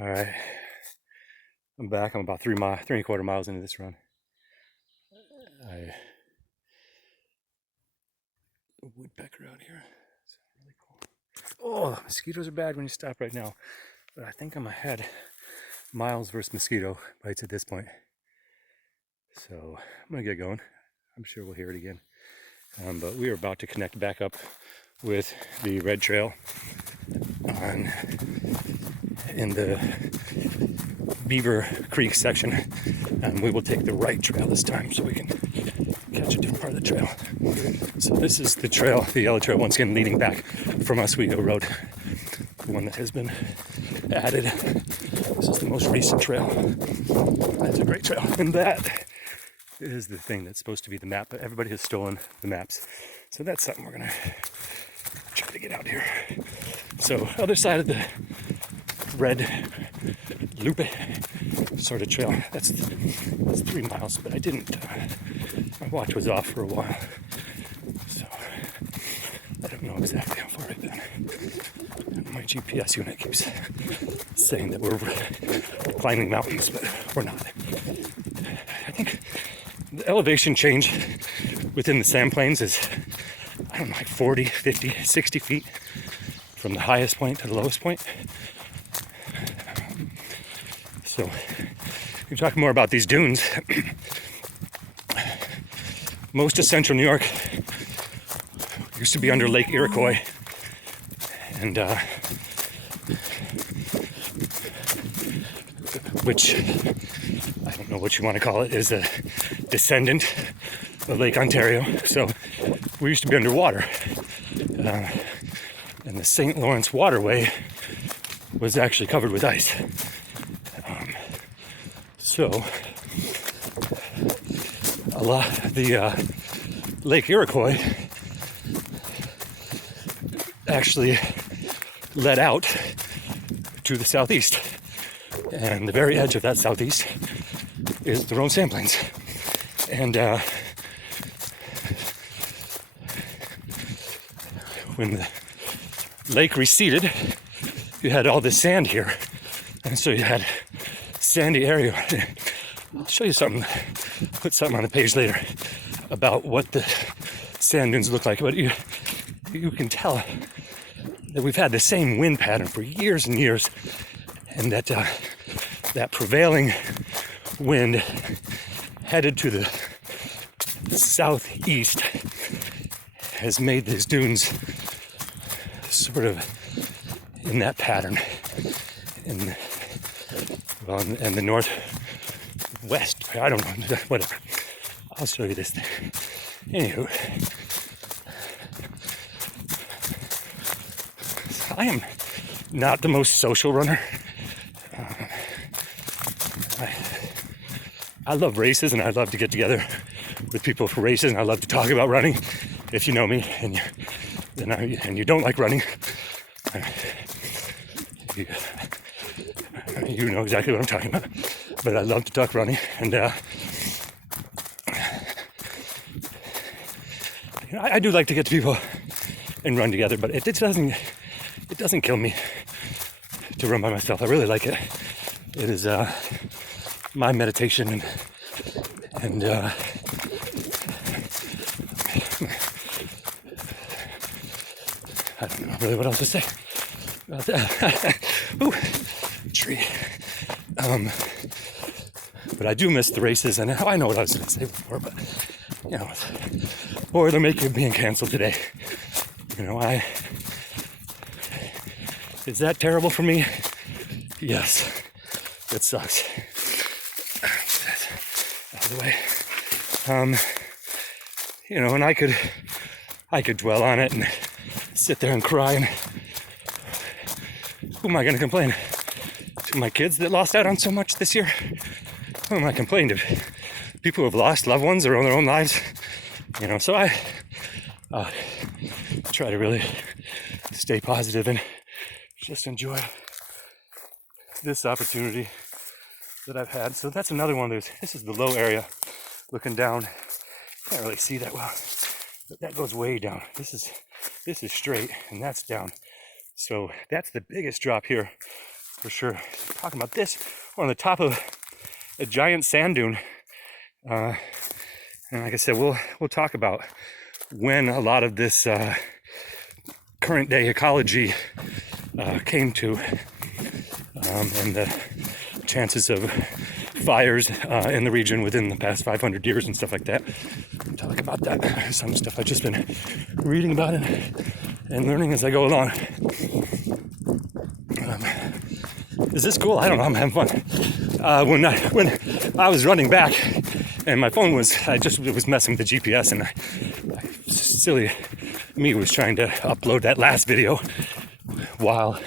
All right, I'm back. I'm about 3.25 miles into this run. A woodpecker out here. It's really cool. Oh, mosquitoes are bad when you stop right now, but I think I'm ahead. Miles versus mosquito bites at this point. So I'm gonna get going. I'm sure we'll hear it again. But we are about to connect back up with the Red Trail in the Beaver Creek section, and we will take the right trail this time so we can catch a different part of the trail. So this is the trail, the yellow trail, once again leading back from Oswego Road, the one that has been added. This is the most recent trail. That's a great trail, and that is the thing that's supposed to be the map, but everybody has stolen the maps. So that's something we're gonna try to get out here. So other side of the red loop sort of trail. That's 3 miles, but I didn't. My watch was off for a while, so I don't know exactly how far I've been. And my GPS unit keeps saying that we're climbing mountains, but we're not. I think the elevation change within the sand plains is, I don't know, like 40, 50, 60 feet from the highest point to the lowest point. So you're talking more about these dunes. Most of central New York used to be under Lake Iroquois, and which, I don't know what you want to call it, is a descendant of Lake Ontario. So we used to be underwater, and the St. Lawrence waterway was actually covered with ice. So a lot the Lake Iroquois actually led out to the southeast, and the very edge of that southeast is the Roan Sand Plains. And when the lake receded, you had all this sand here, and so you had sandy area. I'll show you something, put something on the page later about what the sand dunes look like, but you can tell that we've had the same wind pattern for years and years, and that that prevailing wind headed to the southeast has made these dunes sort of in that pattern. And the northwest, I don't know, whatever. I'll show you this thing. Anywho, I am not the most social runner. I love races, and I love to get together with people for races, and I love to talk about running. If you know me, and you don't like running, you know exactly what I'm talking about. But I love to talk running, and I do like to get to people and run together. But it doesn't kill me to run by myself. I really like it. It is my meditation, and I don't know really what else to say about that. Ooh, tree. But I do miss the races, and I know what I was going to say before, but you know, Boilermaker being canceled today. You know, is that terrible for me? Yes, it sucks. Out of the way. You know, and I could dwell on it and sit there and cry, and who am I going to complain to? My kids that lost out on so much this year? Who am I complaining to? People who have lost loved ones or own their own lives. You know, so I try to really stay positive and just enjoy this opportunity that I've had. So that's another one of those. This is the low area looking down. Can't really see that well, but that goes way down. This is straight, and that's down. So that's the biggest drop here. for sure. Talking about this, we're on the top of a giant sand dune. And like I said, we'll talk about when a lot of this current day ecology came to, and the chances of fires in the region within the past 500 years and stuff like that. We'll talk about that. Some stuff I've just been reading about and learning as I go along. Is this cool? I don't know. I'm having fun. When I was running back and my phone was messing with the GPS, and silly me was trying to upload that last video while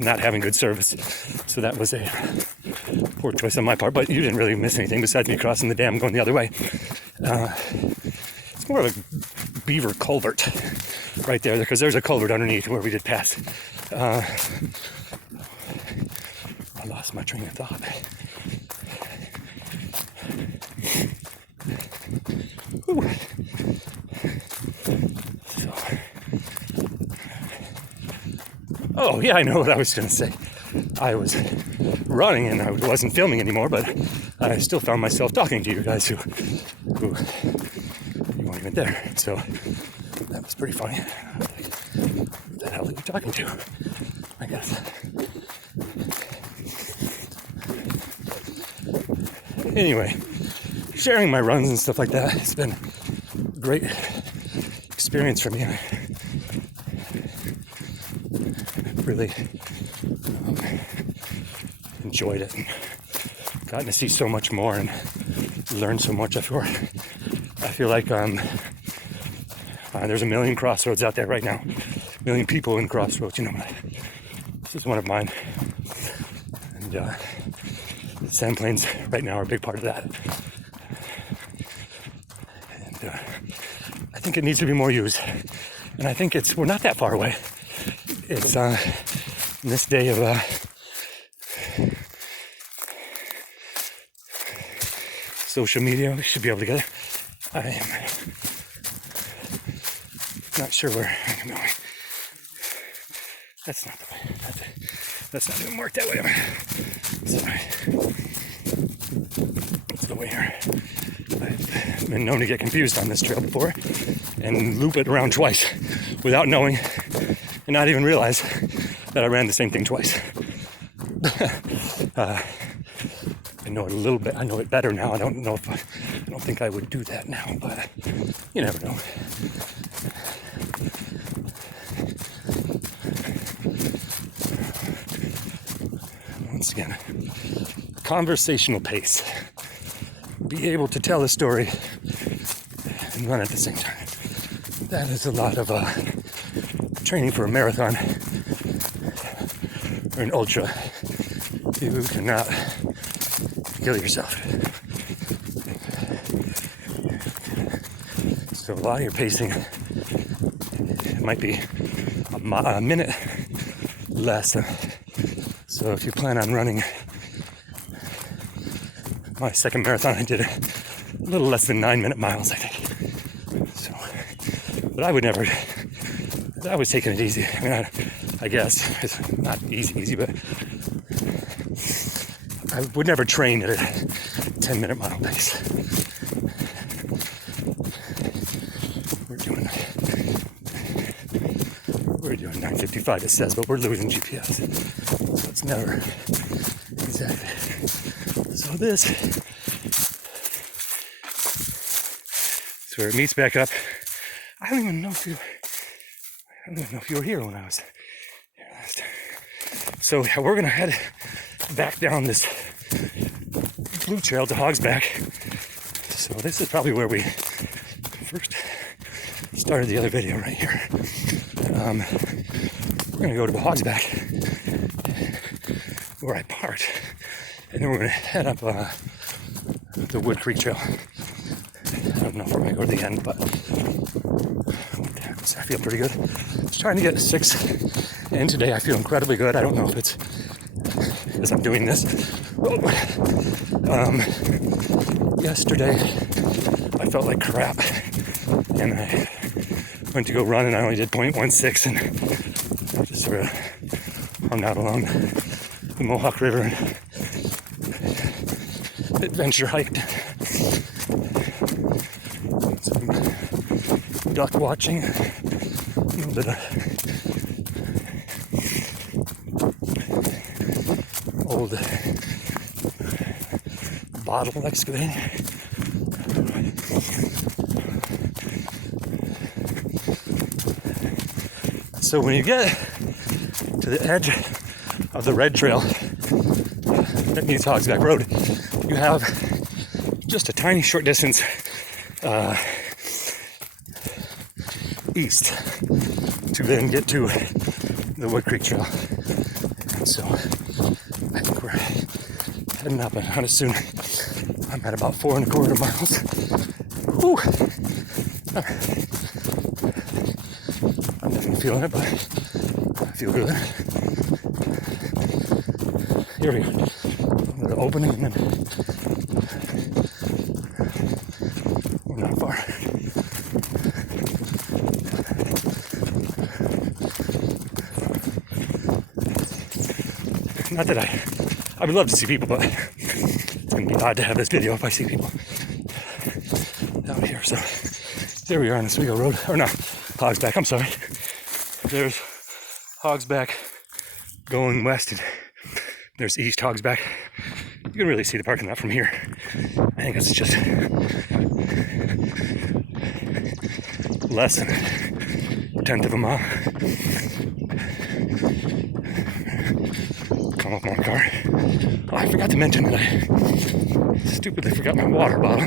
not having good service. So that was a poor choice on my part, but you didn't really miss anything besides me crossing the dam going the other way. It's more of a beaver culvert right there, because there's a culvert underneath where we did pass. I lost my train of thought. Whew. Oh yeah, I know what I was going to say. I was running and I wasn't filming anymore, but I still found myself talking to you guys who you weren't even there. So that was pretty funny. Who the hell are you talking to? I guess. Anyway, sharing my runs and stuff like that, it's been a great experience for me. I really enjoyed it and gotten to see so much more and learn so much. I feel like there's a million crossroads out there right now, a million people in crossroads. You know, this is one of mine, and sand plains right now are a big part of that. And I think it needs to be more used, and I think we're not that far away. It's in this day of social media, we should be able to get it. I am not sure where I'm going. That's not the way. That's not even work that way. Sorry. It's the way here. I've been known to get confused on this trail before and loop it around twice without knowing and not even realize that I ran the same thing twice. I know it a little bit. I know it better now. I don't think I would do that now, but you never know. Once again, conversational pace. Be able to tell a story and run at the same time. That is a lot of training for a marathon or an ultra. You cannot kill yourself. So a lot of your pacing, it might be a minute less. So if you plan on running my second marathon, I did a little less than 9-minute miles, I think. So, but I was taking it easy. I mean, I guess it's not easy, but I would never train at a 10-minute mile pace. We're doing 9:55, it says, but we're losing GPS. So it's never exactly. So this is where it meets back up. I don't even know if you were here when I was here last time. So we're gonna head back down this blue trail to Hogsback. So this is probably where we first started the other video, right here. We're gonna go to the Hogsback where I parked, and then we're gonna head up the Wood Creek Trail. I don't know if we're gonna go to the end, but I feel pretty good. Just trying to get 6 in today. I feel incredibly good. I don't know if it's because I'm doing this. Yesterday I felt like crap, and I went to go run and I only did 0.16, and just sort of hung out along the Mohawk River and adventure hiked. Some duck watching, a little bit of old bottle excavating. So when you get to the edge of the Red Trail that meets Hogsback Road, you have just a tiny short distance east to then get to the Wood Creek Trail. And so I think we're heading up, and how soon I'm at about 4.25 miles. Whew. I'm definitely feeling it, but I feel good. Here we go. The opening, and then we're not far. Not that I would love to see people, but it's going to be odd to have this video if I see people out here. So there we are on Oswego Road, or not, Hogsback, I'm sorry. There's Hogsback going west, and there's East Hogsback. You can really see the parking lot from here. I think it's just less than a tenth of a mile. Come up my car. Oh, I forgot to mention that I stupidly forgot my water bottle,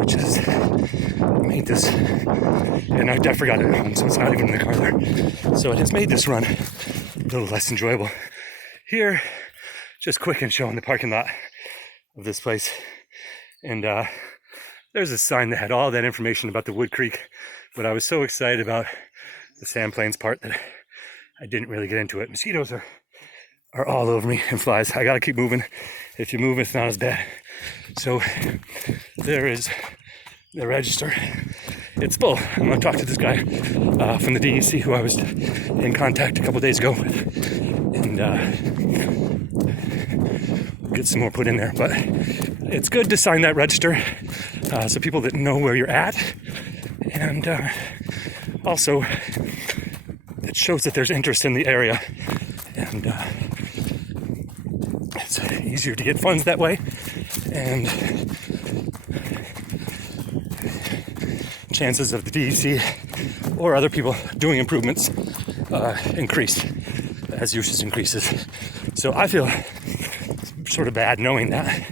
which is, I made this, and I forgot it at home, so it's not even in the car there. So it has made this run a little less enjoyable. Here, just quick and showing the parking lot of this place. And there's a sign that had all that information about the Wood Creek, but I was so excited about the Sand Plains part that I didn't really get into it. Mosquitoes are all over me, and flies. I gotta keep moving. If you move, it's not as bad. So there is the register. It's full. I'm gonna talk to this guy from the DEC who I was in contact a couple days ago with, and get some more put in there. But it's good to sign that register so people that know where you're at, and also it shows that there's interest in the area, and it's easier to get funds that way, and chances of the DEC or other people doing improvements increase as usage increases. So I feel sort of bad knowing that,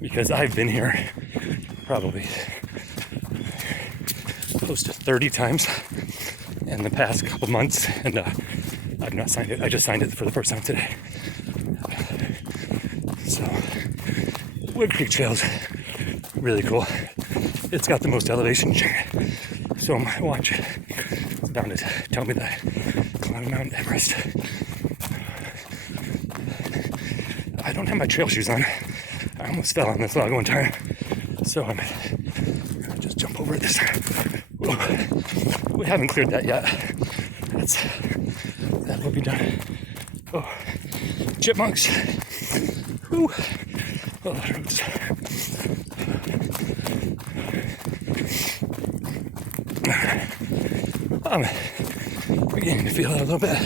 because I've been here probably close to 30 times in the past couple months, and I've not signed it. I just signed it for the first time today. So Wood Creek Trail's really cool. It's got the most elevation, so my watch is bound to tell me that I climbed Mount Everest. I don't have my trail shoes on. I almost fell on this log one time, so I'm gonna just jump over it this time. Whoa. We haven't cleared that yet. That will be done. Oh, chipmunks. Whew. Oh, the roots. I'm beginning to feel it a little bit.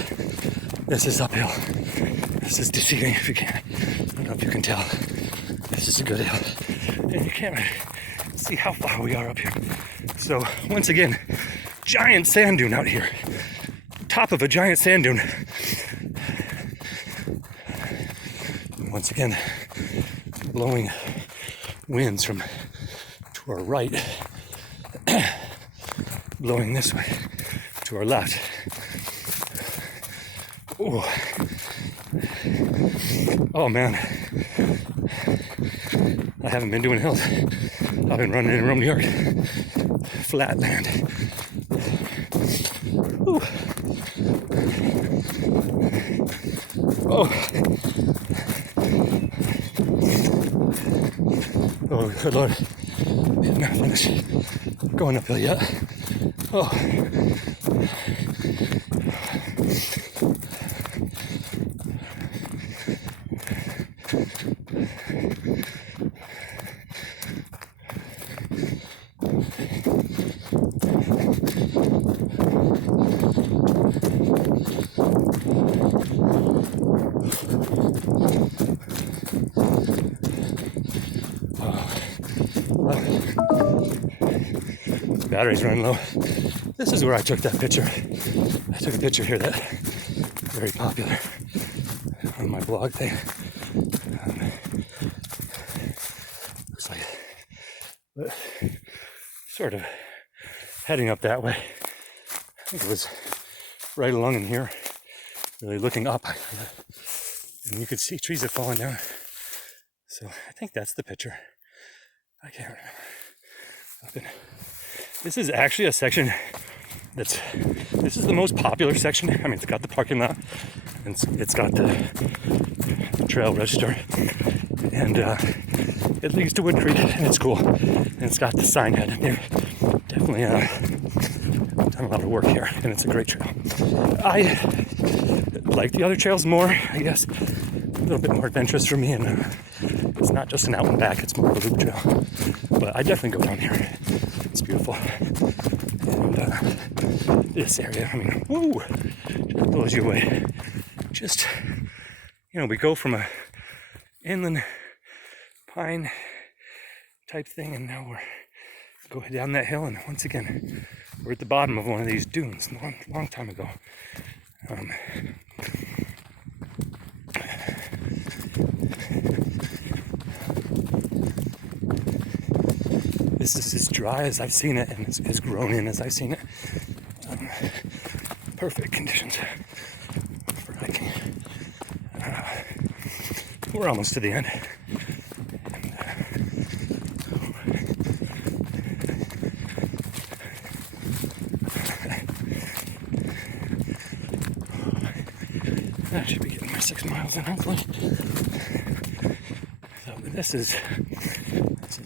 This is uphill. This is deceiving if you can. I don't know if you can tell. This is a good hill. And you can't really see how far we are up here. So, once again, giant sand dune out here. Top of a giant sand dune. Once again, blowing winds from to our right, blowing this way to our left. Ooh. Oh man, I haven't been doing hills. I've been running in Rome, New York. Flat land. Ooh. Oh. Oh, good Lord. We have not finished going uphill yet. Oh. battery's running low. This is where I took that picture. I took a picture here that very popular on my blog thing. Looks like, but sort of heading up that way. I think it was right along in here, really looking up, and you could see trees have fallen down. So I think that's the picture. I can't remember. This is actually a section this is the most popular section. I mean, it's got the parking lot, and it's got the trail register, and it leads to Wood Creek, and it's cool. And it's got the sign head. They're definitely done a lot of work here, and it's a great trail. I like the other trails more, I guess. A little bit more adventurous for me, and it's not just an out and back, it's more of a loop trail. But I definitely go down here. It's beautiful. And this area, I mean, woo, just blows you away. Just, we go from a inland pine type thing, and now we're going down that hill, and once again, we're at the bottom of one of these dunes a long time ago. This is as dry as I've seen it, and as grown in as I've seen it. Perfect conditions for hiking. We're almost to the end. I should be getting my 6 miles in, hopefully. So this is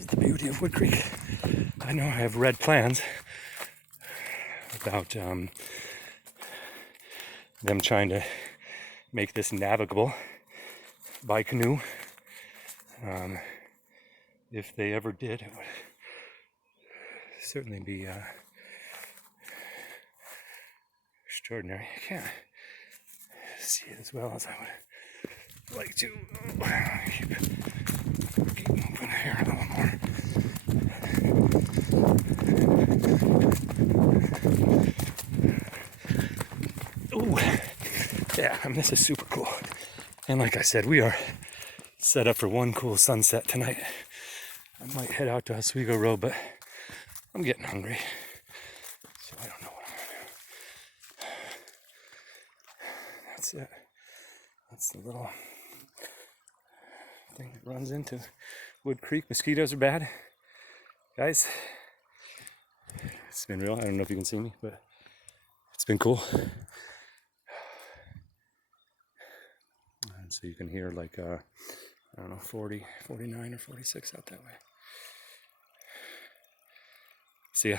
the beauty of Wood Creek. I know I have read plans about them trying to make this navigable by canoe. If they ever did, it would certainly be extraordinary. I can't see it as well as I would like to. Keep moving here a little more. Ooh, yeah, I mean, this is super cool. And like I said, we are set up for one cool sunset tonight. I might head out to Oswego Road, but I'm getting hungry, so I don't know what I'm gonna do. That's it. That's the little thing that runs into Wood Creek. Mosquitoes are bad, guys. It's been real. I don't know if you can see me, but it's been cool. And so you can hear like I don't know, 40, 49 or 46 out that way. See ya.